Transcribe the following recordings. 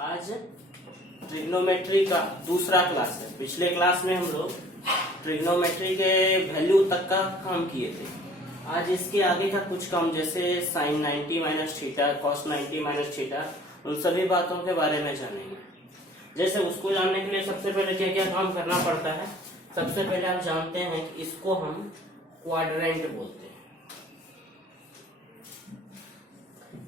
आज ट्रिग्नोमेट्री का दूसरा क्लास है। पिछले क्लास में हम लोग ट्रिग्नोमेट्री के वैल्यू तक का काम किए थे। आज इसके आगे का कुछ काम जैसे sine 90 minus theta, cos 90 minus theta, उन सभी बातों के बारे में जानेंगे। जैसे उसको जानने के लिए सबसे पहले क्या क्या काम करना पड़ता है। सबसे पहले आप जानते हैं कि इसको हम क्वाड्रेंट बोलते हैं।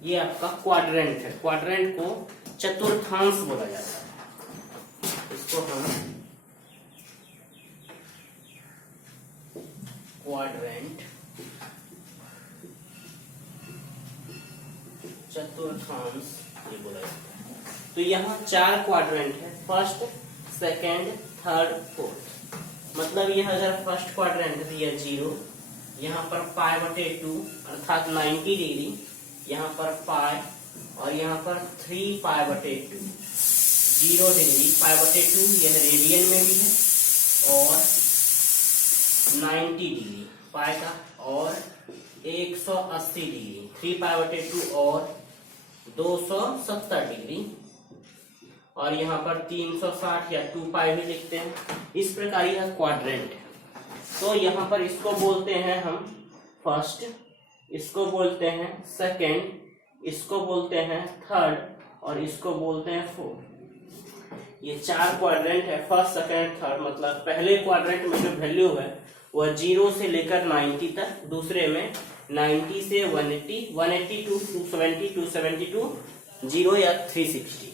ये आपका क्वाड्रेंट है। क्वाड्रेंट को चतुर्थांश बोला जाता है। इसको हम क्वाड्रेंट चतुर्थांश ये बोला जाता है। तो यहाँ 4 क्वाड्रेंट है, फर्स्ट, सेकेंड, थर्ड, फोर्थ। मतलब यह अगर फर्स्ट क्वाड्रेंट है तो यह 0, यहाँ पर π/2 अर्थात 90 डिग्री, यहाँ पर पाई और यहाँ पर 3π/2 0 डिग्री। π/2 यह रेडियन में भी है और 90 डिग्री पाई का और 180 डिग्री 3π/2 और 270 डिग्री और यहाँ पर 360 या 2π भी लिखते हैं। इस प्रकार यह क्वाड्रेंट है। तो यहाँ पर इसको बोलते हैं हम फर्स्ट, इसको बोलते हैं सेकेंड, इसको बोलते हैं थर्ड और इसको बोलते हैं फोर्थ। ये 4 क्वाड्रेंट है, फर्स्ट, सेकेंड, थर्ड। मतलब पहले क्वाड्रेंट में जो वैल्यू है वह 0 से लेकर 90 तक, दूसरे में 90 से 180, 180 टू 270, 270 टू 0 या 360।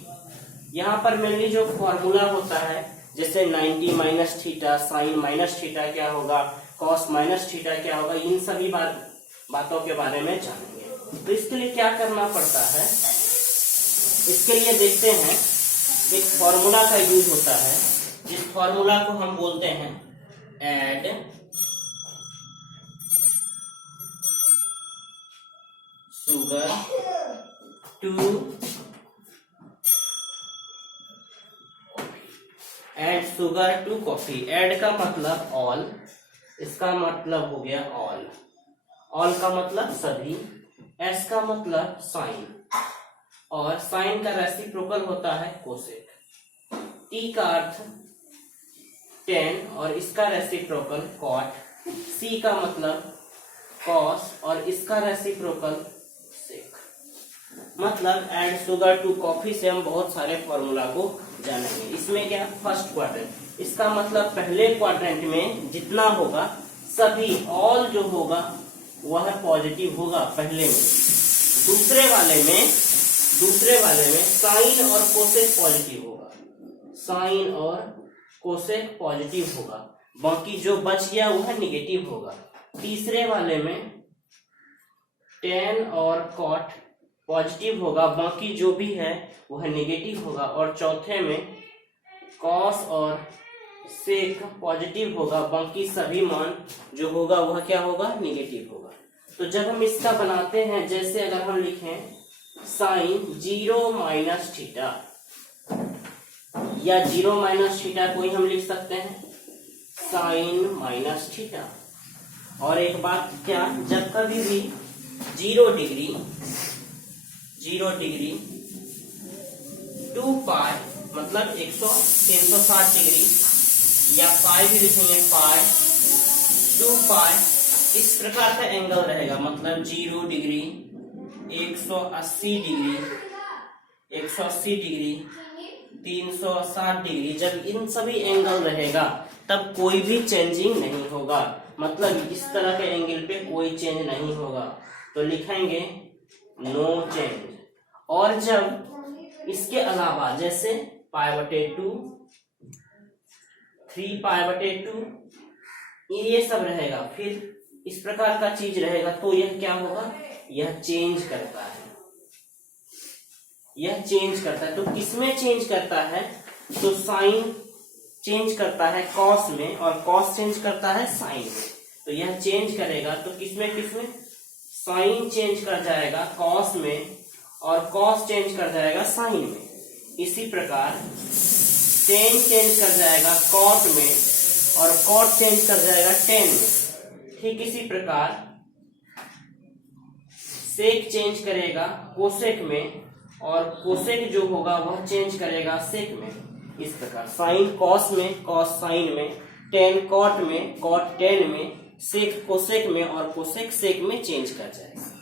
यहाँ पर मेनली जो फॉर्मूला होता है जैसे 90 minus theta, sine minus theta क्या होगा, कॉस माइनस थीटा क्या होगा, इन सभी बातों के बारे में जानेंगे। तो इसके लिए क्या करना पड़ता है, इसके लिए देखते हैं एक फॉर्मूला का यूज होता है। जिस फॉर्मूला को हम बोलते हैं add sugar to add sugar to coffee. Add का मतलब ऑल, इसका मतलब हो गया ऑल, ऑल का मतलब सभी, एस का मतलब साइन और साइन का रेसिप्रोकल होता है कोसेक, टी का अर्थ टेन और इसका रेसिप्रोकल कॉट, सी का मतलब कॉस और इसका रेसिप्रोकल सेक। मतलब एड शुगर टू कॉफी से हम बहुत सारे फॉर्मूला को जानेंगे। इसमें क्या, फर्स्ट क्वाड्रेंट, इसका मतलब पहले क्वाड्रेंट में जितना होगा सभी, ऑल जो होगा वह पॉजिटिव होगा पहले में। दूसरे वाले में साइन और कोसेक पॉजिटिव होगा, साइन और कोसेक पॉजिटिव होगा, बाकी जो बच गया वह निगेटिव होगा। तीसरे वाले में टेन और कॉट पॉजिटिव होगा, बाकी जो भी है वह नेगेटिव होगा। और चौथे में कॉस और सेक पॉजिटिव होगा, बाकी सभी मान जो होगा वह क्या होगा, नेगेटिव होगा। तो जब हम इसका बनाते हैं, जैसे अगर हम लिखें साइन 0 माइनस थीटा या 0 माइनस थीटा को ही हम लिख सकते हैं साइन माइनस थीटा। और एक बात क्या, जब कभी भी 0 डिग्री 2π मतलब 360 डिग्री या पाई भी लिखेंगे पाई 2π, इस प्रकार का एंगल रहेगा। मतलब 0 डिग्री 180 डिग्री 360 डिग्री, जब इन सभी एंगल रहेगा तब कोई भी चेंजिंग नहीं होगा। मतलब इस तरह के एंगल पे कोई चेंज नहीं होगा, तो लिखेंगे नो चेंज। और जब इसके अलावा जैसे π/2, 3π/2 ये सब रहेगा, फिर इस प्रकार का चीज रहेगा, तो यह क्या होगा, यह चेंज करता है, यह चेंज करता है। तो किसमें चेंज करता है, तो साइन चेंज करता है कॉस में और कॉस चेंज करता है साइन में। तो यह चेंज करेगा, तो किसमें साइन चेंज कर जाएगा कॉस में और कॉस चेंज कर जाएगा साइन में। इसी प्रकार टेन चेंज कर जाएगा कॉट में और कॉट चेंज कर जाएगा टेन में। ठीक इसी प्रकार सेक चेंज करेगा कोसेक में और कोसेक जो होगा वह चेंज करेगा सेक में। इस प्रकार साइन कॉस में, कॉस साइन में, टेन कॉट में, कॉट टेन में, सेक कोसेक में और कोसेक सेक में चेंज कर जाएगा।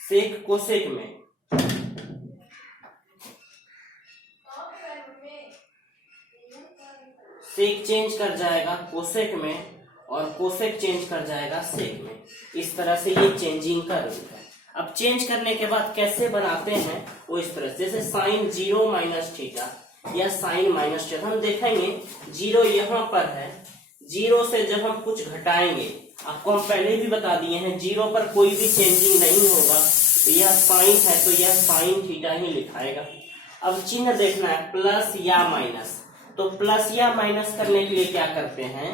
सेक कोसेक में, सेक चेंज कर जाएगा कोसेक में और कोसेक चेंज कर जाएगा सेक में। इस तरह से ये चेंजिंग का रूल है। अब चेंज करने के बाद कैसे बनाते हैं वो इस तरह से, जैसे साइन 0 माइनस थीटा या साइन माइनस थीटा हम देखेंगे। 0 यहाँ पर है, 0 से जब हम कुछ घटाएंगे, आपको हम पहले भी बता दिए हैं 0 पर कोई भी चेंजिंग नहीं होगा, तो यह साइन है तो यह साइन थीटा ही लिखाएगा। अब चिन्ह देखना है प्लस या माइनस, तो प्लस या माइनस करने के लिए क्या करते हैं,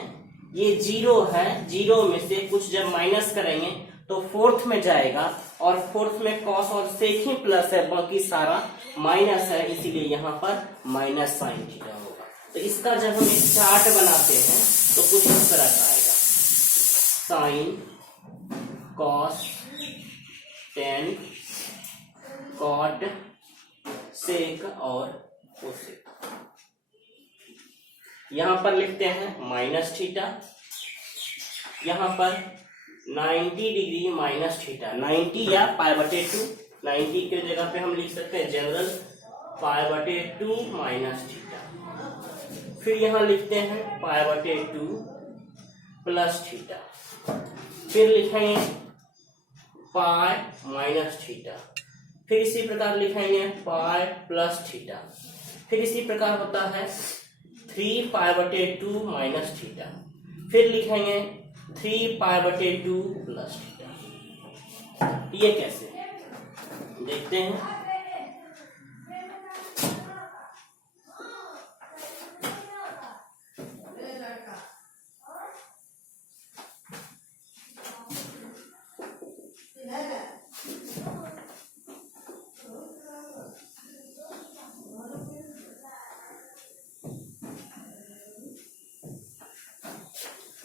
ये 0 है, 0 में से कुछ जब माइनस करेंगे तो फोर्थ में जाएगा और फोर्थ में कॉस और सेक ही प्लस है, बाकी सारा माइनस है, इसीलिए यहाँ पर माइनस साइन थीटा होगा। तो इसका जब हम एक चार्ट बनाते हैं तो कुछ इस तरह का आएगा, sine cos tan cot sec और कोसेक। यहां पर लिखते हैं माइनस थीटा, यहां पर 90 डिग्री माइनस थीटा, 90 या π/2, 90 के जगह पे हम लिख सकते हैं जनरल π/2 माइनस थीटा। फिर यहां लिखते हैं π/2 प्लस थीटा, फिर लिखेंगे पाई माइनस थीटा, फिर इसी प्रकार लिखेंगे पाई प्लस थीटा, फिर इसी प्रकार होता है 3π/2 माइनस थीटा, फिर लिखेंगे 3π/2 प्लस थीटा। ये कैसे देखते हैं।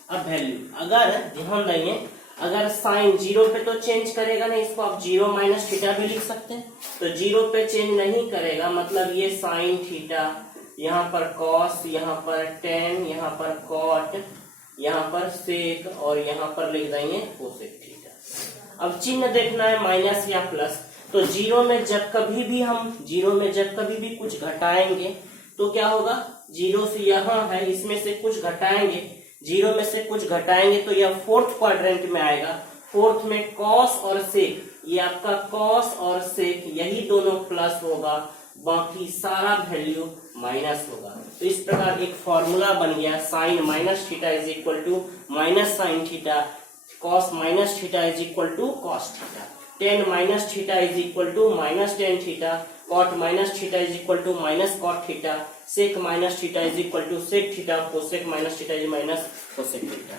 अब वैल्यू अगर ध्यान देंगे, अगर साइन 0 पे तो चेंज करेगा नहीं, इसको आप 0 माइनस थीटा भी लिख सकते हैं। तो 0 पे चेंज नहीं करेगा, मतलब ये साइन थीटा, यहाँ पर कॉस, यहाँ पर टेन, यहाँ पर कॉट, यहाँ पर सेक और यहाँ पर लिख देंगे कोसेक थीटा। अब चिन्ह देखना है माइनस या प्लस, तो 0 में जब कभी भी कुछ घटाएंगे तो क्या होगा, 0 से यहाँ है, इसमें से कुछ घटाएंगे, 0 में से कुछ घटाएंगे तो यह फोर्थ क्वाड्रेंट में आएगा। फोर्थ में कॉस और सेक, ये आपका कॉस और सेक यही दोनों प्लस होगा, बाकी सारा वैल्यू माइनस होगा। तो इस प्रकार एक फॉर्मूला बन गया, sine minus theta is equal to minus sine theta, cos minus theta is equal to cos theta, tan minus theta is equal to minus tan theta, cot minus theta is equal to minus cot theta, sec minus theta is equal to sec theta, cosec minus theta is minus cosec theta.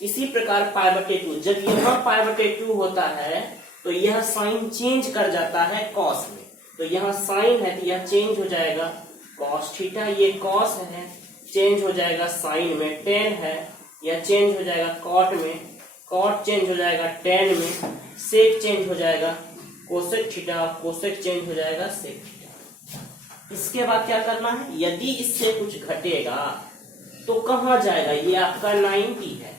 इसी प्रकार π/2, जब यहाँ π/2 होता है तो यह sign change कर जाता है कॉस में, तो यहाँ साइन है तो यह चेंज हो जाएगा कॉस थीटा, ये कॉस है चेंज हो जाएगा साइन में, टेन है यह चेंज हो जाएगा कॉट में, कॉट चेंज हो जाएगा टेन में, सेक चेंज हो जाएगा कोसेक थीटा, कोसेक चेंज हो जाएगा सेक थीटा। इसके बाद क्या करना है, यदि इससे कुछ घटेगा तो कहाँ जाएगा, ये आपका 90 है,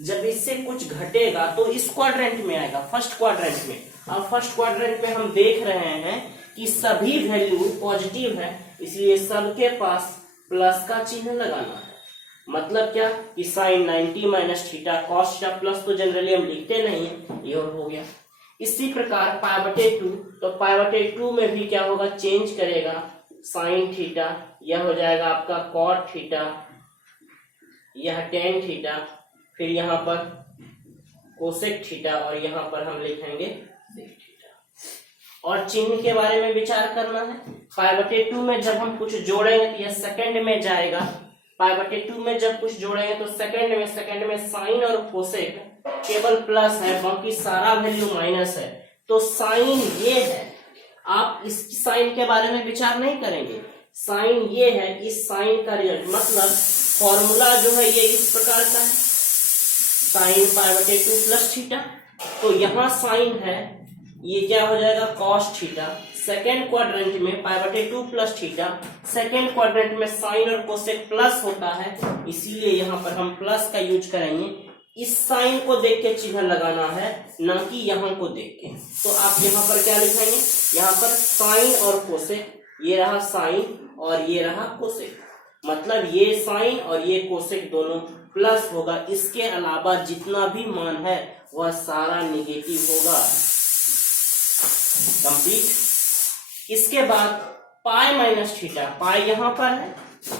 जब इससे कुछ घटेगा तो इस क्वाड्रेंट में आएगा, फर्स्ट क्वाड्रेंट में। अब फर्स्ट क्वाड्रेंट में हम देख रहे हैं कि सभी वैल्यू पॉजिटिव है, इसलिए सबके पास प्लस का चिन्ह लगाना है। मतलब क्या कि sine 90 minus theta cos theta plus तो जनरली हम लिखते नहीं है, ये और हो गया। इसी प्रकार π/2, तो π/2 में भी क्या होगा, चेंज करेगा साइन थीटा, यह हो जाएगा आपका कॉट थीटा, यह टेन थीटा, फिर यहाँ पर कोसेक थीटा और यहाँ पर हम लिखेंगे सेक थीटा। और चिन्ह के बारे में विचार करना है, π/2 में जब हम कुछ जोड़ेंगे तो यह सेकंड में जाएगा, π/2 में जब कुछ जोड़ेंगे तो सेकंड में साइन और कोसेक केवल प्लस है, बाकी सारा वैल्यू माइनस है। तो साइन ये है, आप इस साइन के बारे में विचार नहीं करेंगे, साइन ये है, इस साइन का रिजल्ट मतलब फॉर्मूला जो है ये इस प्रकार का है, साइन π/2 प्लस थीटा, तो यहाँ साइन है, ये क्या हो जाएगा कॉस थीटा। सेकेंड क्वाड्रेंट में पाई/2 प्लस थीटा, सेकेंड क्वाड्रेंट में साइन और कोसेक प्लस होता है, इसीलिए यहाँ पर हम प्लस का यूज करेंगे। इस साइन को देख के चिन्ह लगाना है, ना कि यहाँ को देख के। तो आप यहाँ पर क्या लिखेंगे, यहाँ पर साइन और कोसेक, ये रहा साइन और ये रहा कोसेक, मतलब ये साइन और ये कोसेक दोनों प्लस होगा। इसके अलावा जितना भी मान है वह सारा निगेटिव होगा। कंप्लीट। इसके बाद पाई माइनस थीटा, पाई यहाँ पर है,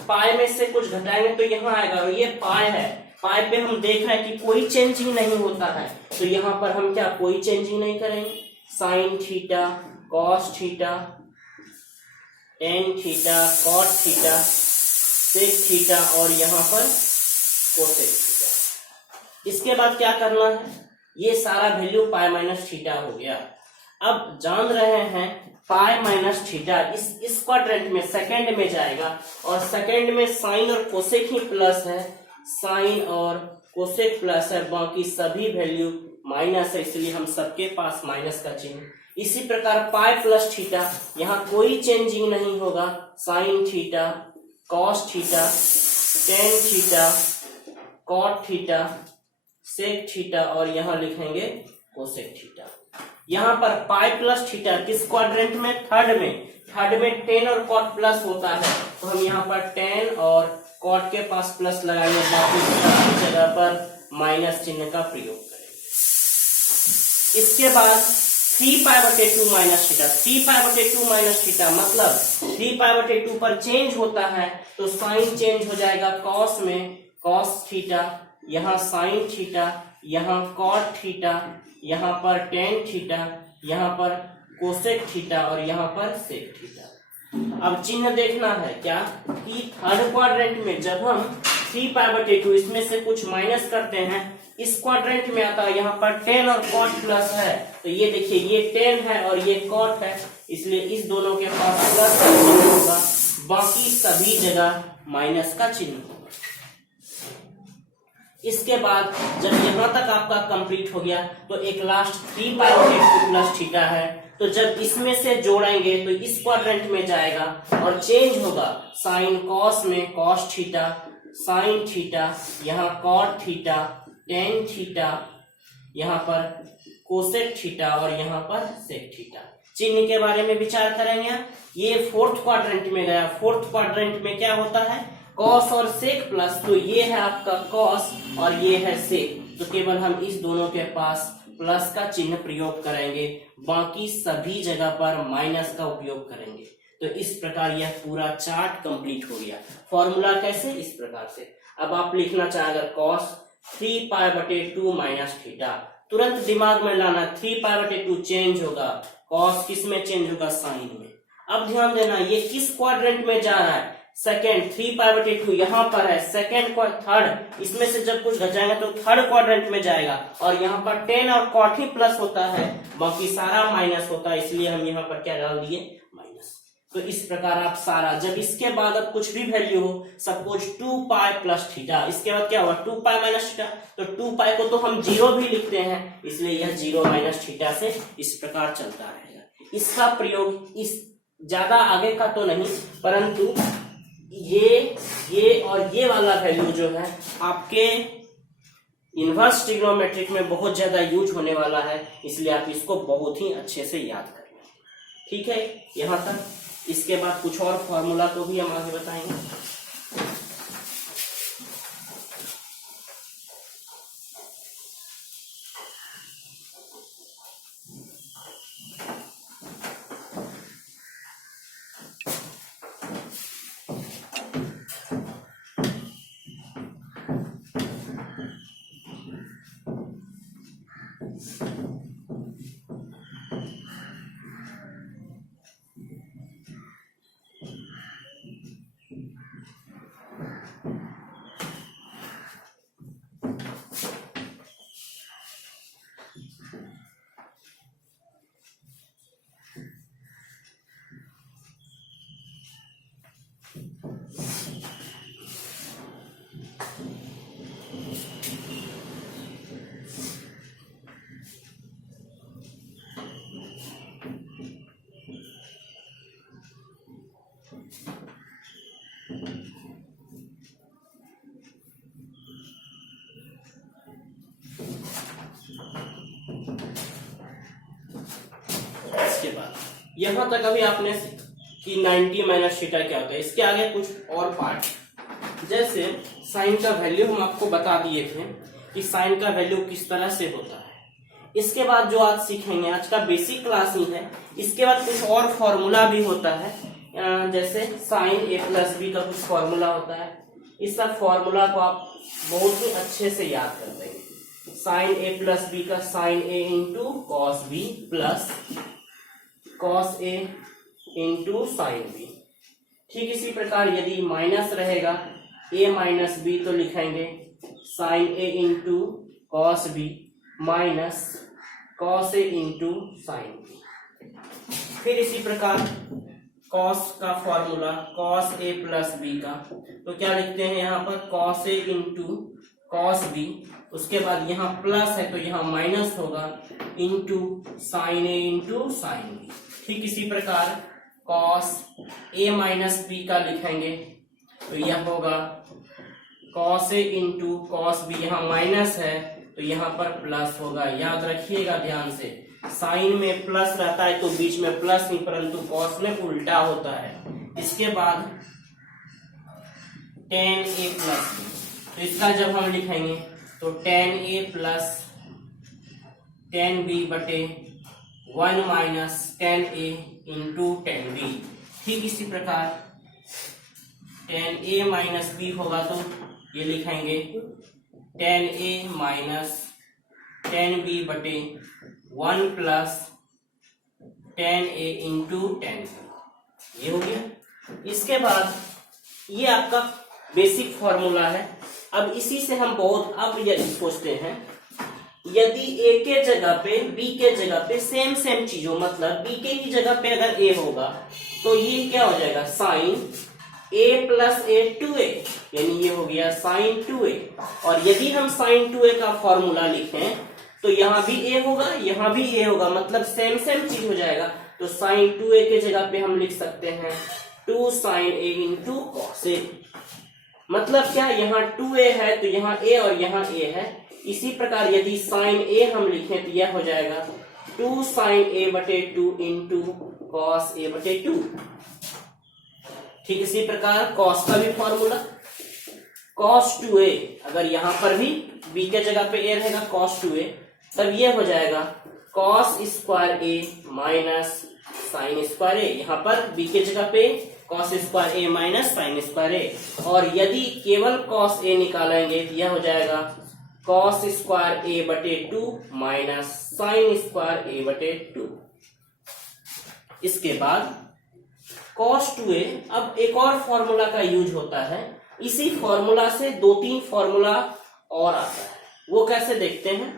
पाई में से कुछ घटाएंगे तो यहाँ आएगा, और ये पाई है, पाई पे हम देख रहे हैं कि कोई चेंजिंग नहीं होता है, तो यहाँ पर हम क्या कोई चेंजिंग नहीं करेंगे। Sine theta, cos theta, tan theta, cot theta, sec theta और यहाँ पर कोसेक थीटा। इसके बाद क्या करना है, ये सारा वैल्यू पाई माइनस थीटा हो गया। अब जान रहे हैं पाई माइनस थीटा इस क्वाड्रेंट में सेकंड में जाएगा, और सेकंड में साइन और कोसेक ही प्लस है, साइन और कोसेक प्लस है, बाकी सभी वैल्यू माइनस है, इसलिए हम सबके पास माइनस का चिन्ह। इसी प्रकार पाई प्लस थीटा, यहाँ कोई चेंजिंग नहीं होगा, sine theta, cos theta, tan theta, cot theta, sec theta और यहाँ लिखेंगे कोसेक थीटा। यहाँ पर पाई प्लस थीटा किस क्वाड्रेंट में, थर्ड में, थर्ड में टेन और कॉट प्लस होता है, तो हम यहाँ पर टेन और कॉट के पास प्लस लगाएंगे, बाकी सभी जगह पर माइनस चिन्ह का प्रयोग करेंगे। इसके बाद 3π/2 माइनस थीटा, 3π/2 माइनस थीटा मतलब 3π/2 पर चेंज होता है, तो साइन चेंज हो जाएगा कॉस में, कॉस थीटा, यहाँ साइन थीटा, यहाँ कॉट थीटा, यहाँ पर टेन थीटा, यहाँ पर कोसेक थीटा और यहाँ पर सेक थीटा। अब चिन्ह देखना है क्या कि थर्ड क्वाड्रेंट में जब हम 3π/2 इसमें से कुछ माइनस करते हैं, इस क्वाड्रेंट में आता है, यहाँ पर टेन और कॉट प्लस है, तो ये देखिए ये टेन है और ये कॉट है, इसलिए इस दोनों के पास प्लस का चिन्ह होगा, बाकी सभी जगह माइनस का चिन्ह होगा। इसके बाद जब यहाँ तक आपका कंप्लीट हो गया, तो एक लास्ट 3π/2 प्लस थीटा है, तो जब इसमें से जोड़ेंगे तो इस क्वाड्रेंट में जाएगा और चेंज होगा, साइन कॉस में कॉस थीटा, साइन थीटा, यहाँ कॉट थीटा, टेन थीटा, यहाँ पर कोसेक थीटा और यहाँ पर सेक थीटा। चिन्ह के बारे में विचार करेंगे। ये फोर्थ क्वाड्रेंट में गया, फोर्थ क्वाड्रेंट में क्या होता है, कॉस और सेक प्लस, तो ये है आपका कॉस और ये है सेक, तो केवल हम इस दोनों के पास प्लस का चिन्ह प्रयोग करेंगे, बाकी सभी जगह पर माइनस का उपयोग करेंगे। तो इस प्रकार यह पूरा चार्ट कंप्लीट हो गया। फॉर्मूला कैसे, इस प्रकार से। अब आप लिखना चाहेंगे कॉस 3π/2 माइनस थीटा, तुरंत दिमाग में लाना 3π/2 चेंज होगा, कॉस किस में चेंज होगा, साइन में। अब ध्यान देना ये किस क्वाड्रेंट में जा रहा है, सेकेंड, 3π/2 यहाँ पर है, सेकेंड थर्ड, इसमें से जब कुछ घटाएंगे तो थर्ड क्वाड्रेंट में जाएगा, और यहाँ पर टेन और कॉट ही प्लस होता है, बाकी सारा माइनस होता है, इसलिए हम यहाँ पर क्या डाल दिए, माइनस। तो इस प्रकार आप सारा, जब इसके बाद अब कुछ भी वैल्यू हो, सपोज 2π प्लस थीटा, इसके बाद क्या होगा 2π माइनस थीटा, तो 2π को तो हम 0 भी लिखते हैं, इसलिए यह 0 माइनस थीटा से इस प्रकार चलता रहेगा। इसका प्रयोग इस ज्यादा आगे का तो नहीं, परंतु ये और ये वाला वैल्यू जो है आपके इनवर्स ट्रिग्नोमेट्रिक में बहुत ज्यादा यूज होने वाला है, इसलिए आप इसको बहुत ही अच्छे से याद कर लें। ठीक है, यहाँ तक। इसके बाद कुछ और फॉर्मूला को भी हम आगे बताएंगे। यहां तक अभी आपने कि 90 माइनस थीटा क्या होता है। इसके आगे कुछ और पार्ट, जैसे साइन का वैल्यू हम आपको बता दिए थे कि साइन का वैल्यू किस तरह से होता है। इसके बाद जो आज सीखेंगे, आज का बेसिक क्लास ही है, इसके बाद कुछ और फॉर्मूला भी होता है, जैसे साइन ए प्लस बी का कुछ फॉर्मूला होता है। इस सब फॉर्मूला को आप बहुत ही अच्छे से याद कर देंगे। साइन ए प्लस बी का sine A into cos B plus cos A into sine B. ठीक इसी प्रकार यदि माइनस रहेगा a माइनस बी तो लिखेंगे sine A into cos B minus cos A into sine B. फिर इसी प्रकार कॉस का formula cos A plus B का, तो क्या लिखते हैं यहाँ पर cos A into cos B, उसके बाद यहाँ प्लस है तो यहाँ माइनस होगा into sine A into sine B. ठीक इसी प्रकार कॉस ए माइनस बी का लिखेंगे तो यह होगा cos A into cos B, यहाँ माइनस है तो यहाँ पर प्लस होगा। याद रखिएगा ध्यान से, साइन में प्लस रहता है तो बीच में प्लस नहीं, परंतु कॉस में उल्टा होता है। इसके बाद टेन ए प्लस बी, तो इसका जब हम लिखेंगे तो टेन ए प्लस टेन बी बटे 1 माइनस टेन ए इंटू टेन बी। ठीक इसी प्रकार टेन ए माइनस बी होगा तो ये लिखेंगे टेन ए माइनस टेन बी बटे 1 प्लस टेन ए इंटू टेन बी। ये हो गया। इसके बाद ये आपका बेसिक फॉर्मूला है। अब इसी से हम बहुत अब यदि सोचते हैं, यदि ए के जगह पे बी के जगह पे सेम सेम चीज हो, मतलब बी के की जगह पे अगर ए होगा तो ये क्या हो जाएगा sine A plus A two A, यानी ये हो गया साइन 2a। और यदि हम साइन 2a का फॉर्मूला लिखें तो यहां भी ए होगा यहां भी ए होगा, मतलब सेम सेम चीज हो जाएगा। तो साइन 2a के जगह पे हम लिख सकते हैं 2 sign A into cos A. मतलब क्या, यहाँ 2a है तो यहाँ a और यहाँ a है। इसी प्रकार यदि साइन a हम लिखें तो यह हो जाएगा 2 साइन a बटे 2 इंटू कॉस a बटे 2। ठीक इसी प्रकार कॉस का भी फॉर्मूला कॉस 2a, अगर यहां पर भी b के जगह पे a रहेगा कॉस 2a, तब ये हो जाएगा cos square a minus sine square a। यहाँ पर b के जगह पे cos square a minus sine square a। और यदि केवल कॉस a निकालेंगे तो यह हो जाएगा कॉस स्क्वायर a बटे 2 माइनस साइन स्क्वायर a बटे 2। इसके बाद cos 2a, अब एक और फॉर्मूला का यूज होता है। इसी फॉर्मूला से 2-3 फॉर्मूला और आता है, वो कैसे देखते हैं।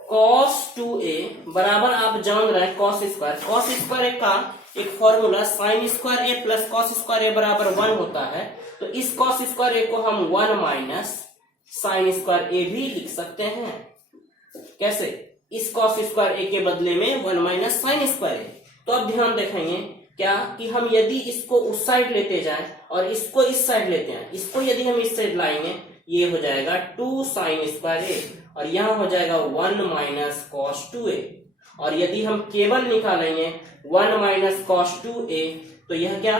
cos 2a बराबर आप जान रहे हैं cos स्क्वायर का एक formula sine square a plus cos square a बराबर 1 होता है। तो इस cos स्क्वायर a को हम 1 माइनस साइन स्क्वायर a भी लिख सकते हैं। कैसे, इस cos स्क्वायर a के बदले में 1 माइनस साइन स्क्वायर a। तो अब ध्यान देखेंगे क्या कि हम यदि इसको उस साइड लेते जाएं और इसको इस साइड लेते हैं, इसको यदि हम इस साइड लाएंगे ये हो जाएगा 2 साइन स्क्वायर a और यहाँ हो जाएगा 1 माइनस कॉस 2a। और यदि हम केवल निकालेंगे 1 माइनस कॉस 2a तो यह क्या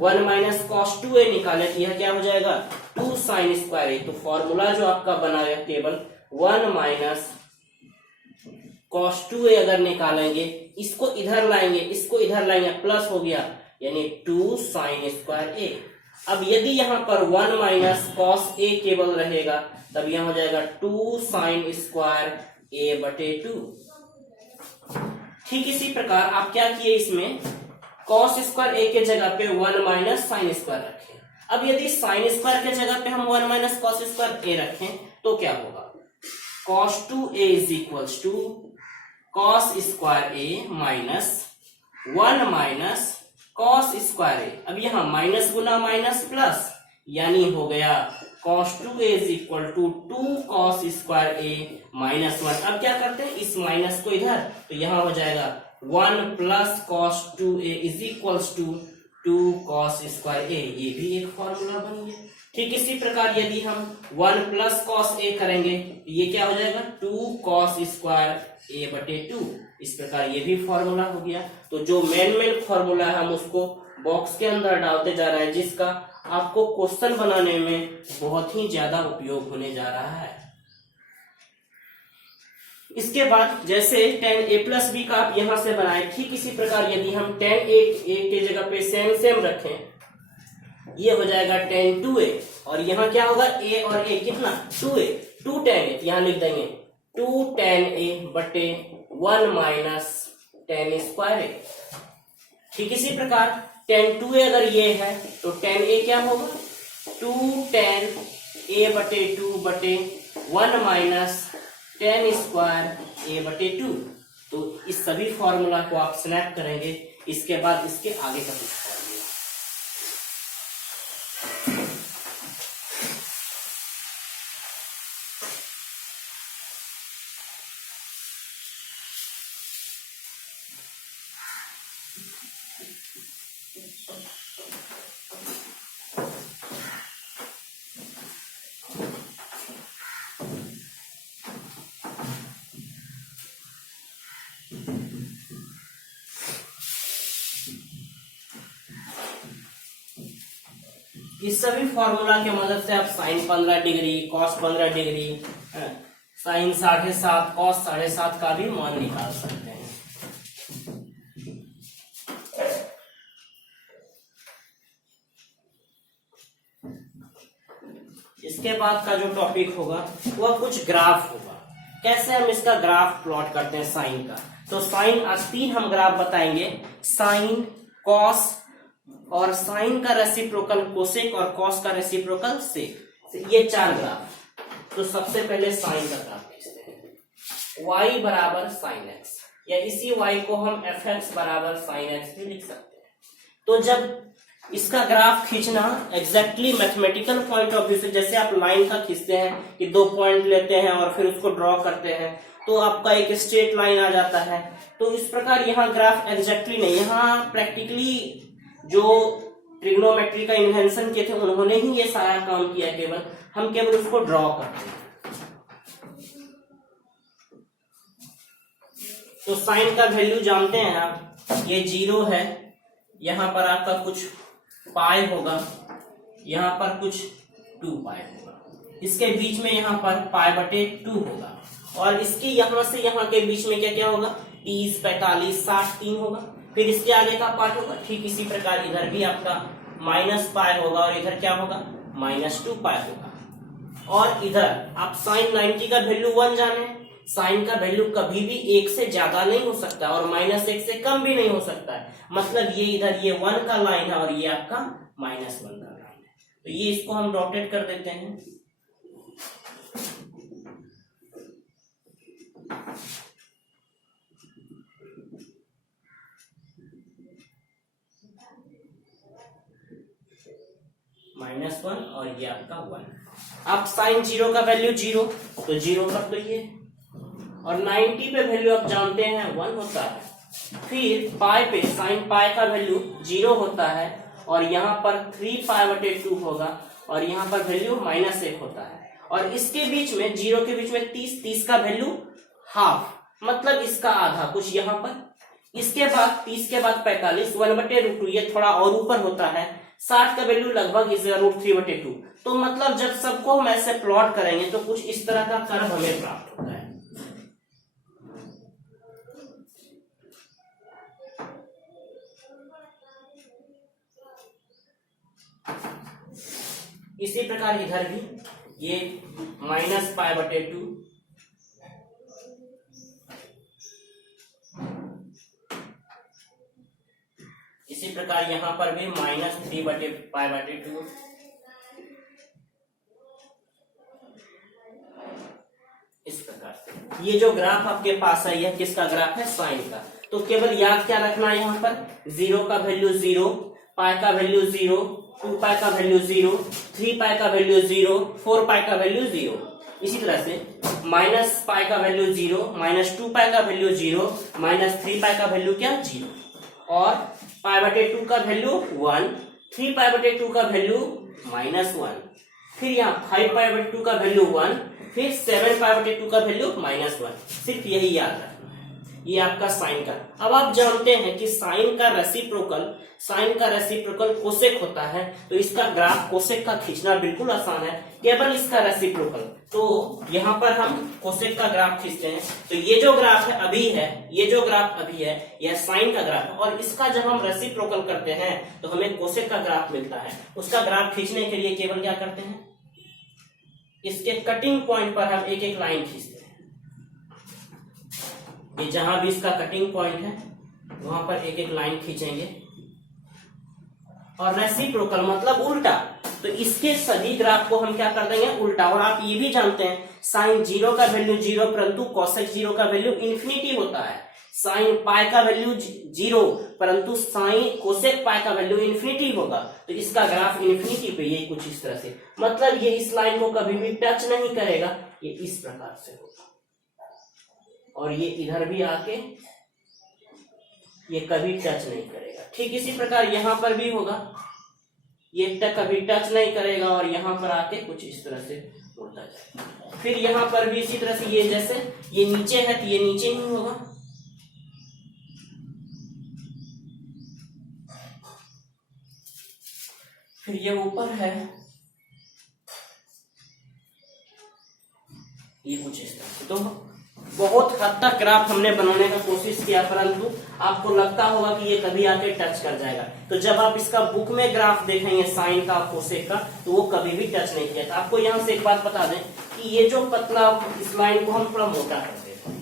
1 माइनस कॉस 2a निकाले तो यह क्या हो जाएगा 2 साइन स्क्वायर a। तो फॉर्मूला जो आपका बनाया केवल 1 माइनस cos 2a अगर निकालेंगे, इसको इधर लाएंगे इसको इधर लाएंगे प्लस हो गया, यानी 2 साइन स्क्वायर a। अब यदि यहाँ पर 1 माइनस कॉस a केवल रहेगा तब यहाँ हो जाएगा 2 साइन स्क्वायर a बटे 2। ठीक इसी प्रकार आप क्या किए, इसमें कॉस स्क्वायर a के जगह पे 1 माइनस साइन स्क्वायर रखें। अब यदि साइन स्क्वायर के जगह पे हम 1 माइनस कॉस स्क्वायर a रखें तो क्या होगा, cos 2a is equals to cos square a minus 1 minus cos square a। अब यहाँ माइनस गुना माइनस प्लस, यानी हो गया cos 2a is equal to 2 cos square a minus 1। अब क्या करते हैं, इस माइनस को इधर, तो यहाँ हो जाएगा 1 plus cos 2a is equals to 2 cos square a। ये भी एक फॉर्मूला बन गया। ठीक इसी प्रकार यदि हम 1 प्लस कॉस ए करेंगे तो ये क्या हो जाएगा 2 कॉस स्क्वायर ए बटे 2। इस प्रकार ये भी फॉर्मूला हो गया। तो जो मेन फॉर्मूला है हम उसको बॉक्स के अंदर डालते जा रहे हैं, जिसका आपको क्वेश्चन बनाने में बहुत ही ज्यादा उपयोग होने जा रहा है। इसके बाद जैसे tan a प्लस बी का आप यहां से बनाए, ठीक इसी प्रकार यदि हम tan a के जगह पे सेम रखें, ये हो जाएगा tan 2a और यहाँ क्या होगा a और a कितना 2a, 2 tan a यहाँ लिख देंगे 2 tan a बटे 1 माइनस tan स्क्वायर a। ठीक इसी प्रकार tan 2a अगर ये है तो tan a क्या होगा 2 tan a बटे 2 बटे 1 माइनस tan स्क्वायर a बटे 2। तो इस सभी फॉर्मूला को आप स्नैप करेंगे, इसके बाद इसके आगे का कुछ इस सभी फॉर्मूला के मदद से आप sine 15 degree, cos 15 degree, sine 7.5, cos 7.5 का भी मान निकाल सकते हैं। इसके बाद का जो टॉपिक होगा वह कुछ ग्राफ होगा। कैसे हम इसका ग्राफ प्लॉट करते हैं साइन का। तो साइन आज 3 हम ग्राफ बताएंगे, साइन, कॉस और साइन का रेसिप्रोकल कोसेक और कॉस का रेसिप्रोकल सेक, ये 4 ग्राफ। तो सबसे पहले साइन का ग्राफ खींचते हैं। y बराबर साइन एक्स, या इसी y को हम fx बराबर साइन एक्स भी लिख सकते हैं। तो जब इसका ग्राफ खींचना exactly mathematical point of view से, जैसे आप लाइन का खींचते हैं कि 2 पॉइंट लेते हैं और फिर उसको ड्रॉ करते हैं तो आपका एक स्ट्रेट लाइन आ जाता है। तो इस प्रकार यहाँ ग्राफ एग्जैक्टली नहीं, यहाँ प्रैक्टिकली जो ट्रिग्नोमेट्री का इन्वेंशन किए थे उन्होंने ही ये सारा काम किया, केवल हम केवल उसको ड्रॉ करते हैं। तो साइन का वैल्यू जानते हैं आप, ये 0 है, यहां पर आपका कुछ पाई होगा, यहाँ पर कुछ 2 पाई होगा, इसके बीच में यहाँ पर पाई बटे 2 होगा, और इसके यहां से यहाँ के बीच में क्या क्या होगा 30, 45, 60, 3 होगा, फिर इसके आगे का पार्ट होगा। ठीक इसी प्रकार इधर भी आपका माइनस पाई होगा और इधर क्या होगा -2 पाई होगा। और इधर आप साइन 90 का वैल्यू 1 जाने, साइन का वैल्यू कभी भी 1 से ज्यादा नहीं हो सकता और -1 से कम भी नहीं हो सकता है। मतलब ये इधर ये 1 का लाइन है और ये आपका -1 का लाइन है। तो ये इसको हम डॉटेड कर देते हैं। -1 और ये आपका 1। अब साइन 0 का वैल्यू 0, तो 0 कर दो ये, और 90 पे वैल्यू आप जानते हैं 1 होता है। फिर पाई पे साइन पाई का वैल्यू 0 होता है और यहाँ पर 3 पाई बटे 2 होगा और यहाँ पर वैल्यू -1 होता है। और इसके बीच में 0 के बीच में 30 का वैल्यू हाफ, मतलब इसका आधा कुछ यहाँ पर। इसके बाद 30 के बाद 45, 1/√2, ये थोड़ा और ऊपर होता है। 60 का वैल्यू लगभग इस √3/2। तो मतलब जब सबको हम ऐसे प्लॉट करेंगे तो कुछ इस तरह का कर्व हमें प्राप्त होता है। इसी प्रकार इधर भी ये -π/2, इसी प्रकार यहाँ पर भी -3/π/2। इस प्रकार से ये जो ग्राफ आपके पास है यह किसका ग्राफ है साइन का। तो केवल याद क्या रखना है, यहाँ पर 0 का वैल्यू 0, पाई का वैल्यू 0, 2 पाई का वैल्यू 0, 3 पाई का वैल्यू 0, 4 पाई का वैल्यू 0। इसी तरह से -π का वैल्यू 0, -2 पाई का वैल्यू 0, -3 पाई का वैल्यू क्या 0, और π/2 का वैल्यू 1, 3π/2 का वैल्यू -1, फिर यहाँ 5π/2 का वैल्यू 1, फिर 7π/2 का वैल्यू -1। सिर्फ यही याद रखना है। ये आपका साइन का। अब आप जानते हैं कि साइन का रेसिप्रोकल कोसेक होता है, तो इसका ग्राफ कोसेक का खींचना बिल्कुल आसान है, केवल इसका रेसिप्रोकल। तो यहाँ पर हम कोसेक का ग्राफ खींचते हैं, तो ये जो ग्राफ है अभी है, यह साइन का ग्राफ है, और इसका जब हम रेसिप्रोकल करते हैं तो हमें कोसेक का ग्राफ मिलता है। उसका ग्राफ खींचने के लिए केवल क्या करते हैं, इसके कटिंग पॉइंट पर हम एक एक लाइन खींचते हैं। ये जहां भी इसका कटिंग पॉइंट है वहां पर एक एक लाइन खींचेंगे, और रेसिप्रोकल मतलब उल्टा, तो इसके सभी ग्राफ को हम क्या कर देंगे, उल्टा। और आप ये भी जानते हैं साइन 0 का वैल्यू 0, परंतु कोसेक 0 का वैल्यू इन्फिनिटी होता है। साइन पाई का वैल्यू 0, परंतु साइन कोसेक पाई का वैल्यू इन्फिनिटी होगा, तो इसका ग्राफ इन्फिनिटी पे ये कुछ इस तरह से, मतलब ये इस लाइन को कभी भी टच नहीं करेगा, ये इस प्रकार से होगा, और ये इधर भी आके ये कभी टच नहीं करेगा। ठीक इसी प्रकार यहां पर भी होगा, ये कभी टच नहीं करेगा, और यहां पर आके कुछ इस तरह से उड़ता जाएगा। फिर यहां पर भी इसी तरह से, ये जैसे ये नीचे है तो ये नीचे ही होगा, फिर ये ऊपर है, ये कुछ इस तरह से। तो बहुत हद तक ग्राफ हमने बनाने का कोशिश किया, परंतु आपको लगता होगा कि ये कभी आके टच कर जाएगा। तो जब आप इसका बुक में ग्राफ देखेंगे साइन का, कोसेक का, तो वो कभी भी टच नहीं किया था। आपको यहां से एक बात बता दें कि ये जो पतला, इस लाइन को हम थोड़ा मोटा कर देते हैं,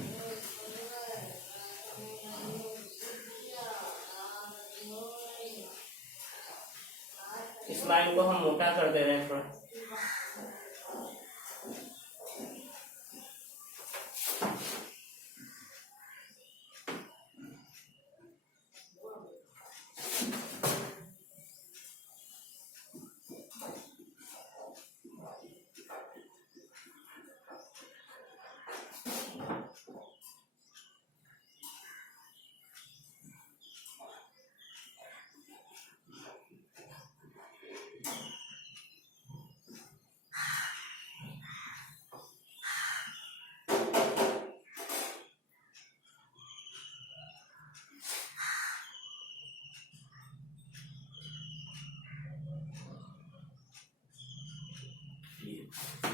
इस लाइन को हम मोटा कर दे रहे हैं थोड़ा।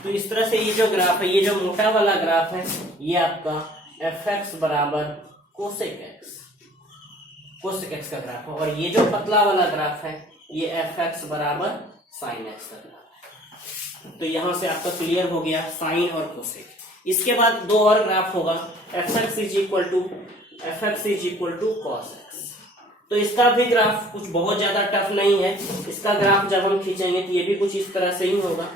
तो इस तरह से ये जो ग्राफ है, ये जो मोटा वाला ग्राफ है, ये आपका fx बराबर कोसेक एक्स का ग्राफ है, और ये जो पतला वाला ग्राफ है ये fx बराबर साइन एक्स का ग्राफ है। तो यहां से आपका क्लियर हो गया साइन और कोसेक। इसके बाद दो और ग्राफ होगा, fx is equal to cos x. तो इसका भी ग्राफ कुछ बहुत ज्यादा टफ नहीं है। इसका ग्राफ जब हम खींचेंगे तो ये भी कुछ इस तरह से ही होगा।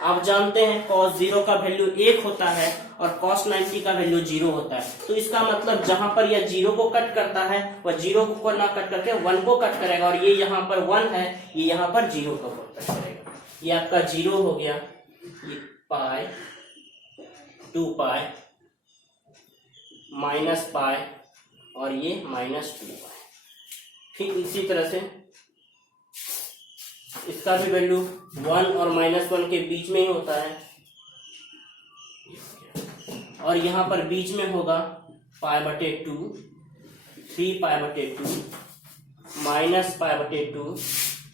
आप जानते हैं cos 0 का वैल्यू 1 होता है और cos 90 का वैल्यू 0 होता है। तो इसका मतलब जहां पर यह 0 को कट करता है वह 0 को ना कट करके 1 को कट करेगा, और ये यहाँ पर 1 है, ये यहाँ पर 0 को कट करेगा। ये आपका 0 हो गया, ये पाई 2 पाई माइनस पाई और ये -2 पाई। ठीक इसी तरह से इसका भी वैल्यू 1 और -1 के बीच में ही होता है, और यहां पर बीच में होगा π/2, 3π/2 -π/2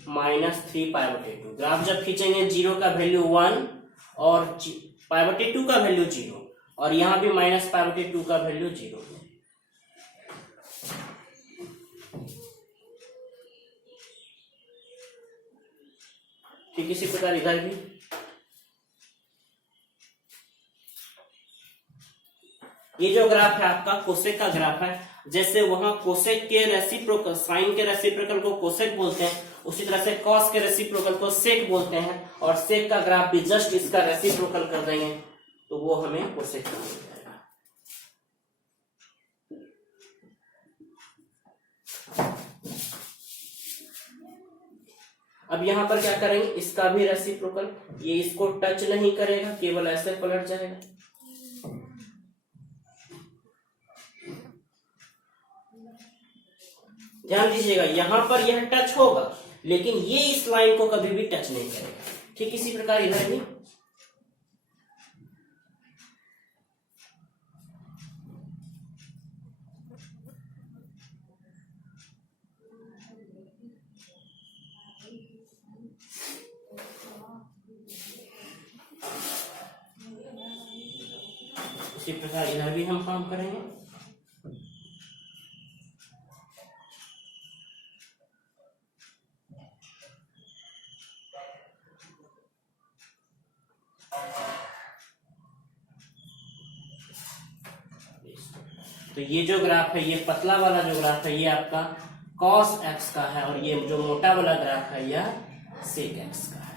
-3π/2। ग्राफ जब खींचेंगे 0 का वैल्यू 1 और π/2 का वैल्यू 0, और यहां भी -π/2 का वैल्यू 0। ठीक इसी प्रकार इधर भी ये जो ग्राफ है आपका कोसेक का ग्राफ है। जैसे वहां कोसेक के रेसिप्रोकल, साइन के रेसिप्रोकल को कोसेक बोलते हैं, उसी तरह से कॉस के रेसिप्रोकल को सेक बोलते हैं, और सेक का ग्राफ भी जस्ट इसका रेसिप्रोकल कर देंगे तो वो हमें कोसेक का मिल जाएगा। अब यहां पर क्या करेंगे, इसका भी रेसिप्रोकल, ये इसको टच नहीं करेगा, केवल ऐसे पलट जाएगा। ध्यान दीजिएगा, यहां पर यह टच होगा लेकिन ये इस लाइन को कभी भी टच नहीं करेगा। ठीक इसी प्रकार इधर भी इसी प्रकार इधर भी हम काम करेंगे। तो ये जो ग्राफ है, ये पतला वाला जो ग्राफ है ये आपका cos x का है और ये जो मोटा वाला ग्राफ है यह sec x का है।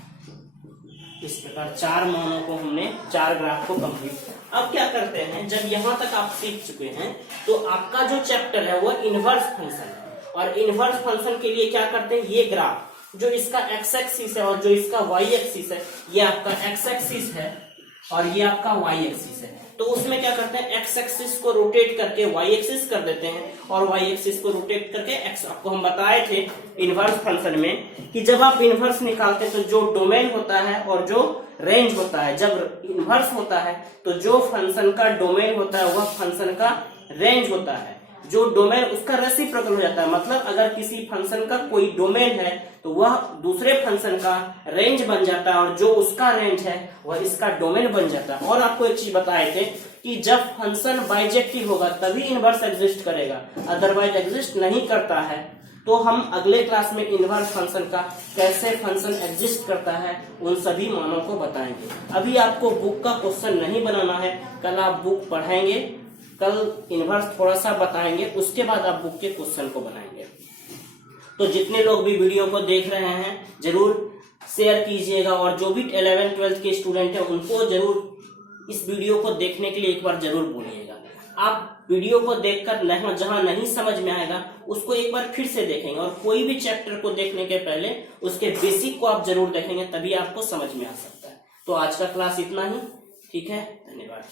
इस प्रकार चार मानों को हमने, चार ग्राफ को कंप्लीट किया। अब क्या करते हैं, जब यहां तक आप सीख चुके हैं तो आपका जो चैप्टर है वह इनवर्स फंक्शन है और इनवर्स फंक्शन के लिए क्या करते हैं, ये ग्राफ जो इसका x एक्सिस है और जो इसका y एक्सिस है, ये आपका x एक्सिस है और ये आपका y एक्सिस है। तो उसमें क्या करते हैं, x एक्सिस को रोटेट करके y एक्सिस कर देते हैं और y एक्सिस को रोटेट करके x। आपको हम बताए थे इनवर्स फंक्शन में कि जब आप इनवर्स निकालते हैं तो जो डोमेन होता है और जो रेंज होता है, जब इनवर्स होता है तो जो फंक्शन का डोमेन होता है वह फंक्शन का रेंज होता है। जो डोमेन उसका रेसिप्रोकल हो जाता है, मतलब अगर किसी फंक्शन का कोई डोमेन है तो वह दूसरे फंक्शन का रेंज बन जाता है और जो उसका रेंज है वह इसका डोमेन बन जाता है। और आपको एक चीज बताए थे कि जब फंक्शन बाइजेक्टिव होगा तभी इनवर्स एग्जिस्ट करेगा, अदरवाइज एग्जिस्ट नहीं करता है। तो हम अगले क्लास में इनवर्स फंक्शन का कैसे फंक्शन एग्जिस्ट करता है उन सभी मानों को बताएंगे। अभी आपको बुक का क्वेश्चन नहीं बनाना है, कल आप बुक पढ़ेंगे, कल इनवर्स थोड़ा सा बताएंगे, उसके बाद आप बुक के क्वेश्चन को बनाएंगे। तो जितने लोग भी वीडियो को देख रहे हैं जरूर शेयर कीजिएगा और जो भी 11th-12th के स्टूडेंट हैं उनको जरूर इस वीडियो को देखने के लिए एक बार जरूर बोलिएगा। आप वीडियो को देखकर जहां नहीं समझ में आएगा उसको एक बार फिर से देखेंगे और कोई भी चैप्टर को देखने के पहले उसके बेसिक को आप जरूर देखेंगे, तभी आपको समझ में आ सकता है। तो आज का क्लास इतना ही, ठीक है, धन्यवाद।